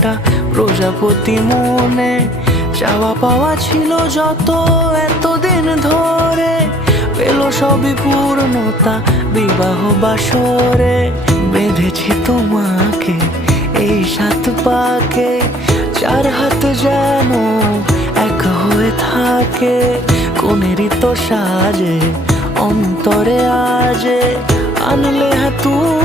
একটা প্রজাপতি মনে। চাওয়া পাওয়া ছিল যত এতদিন ধরে, পেল সবই পূর্ণতা বিবাহ বাসরে। বেঁধেছি তোমাকে এই 7 পাকে, 4 হাত যেন এক হয়ে থাকে। কোনেরই তো সাজে অন্তরে আজে আনলে তুমি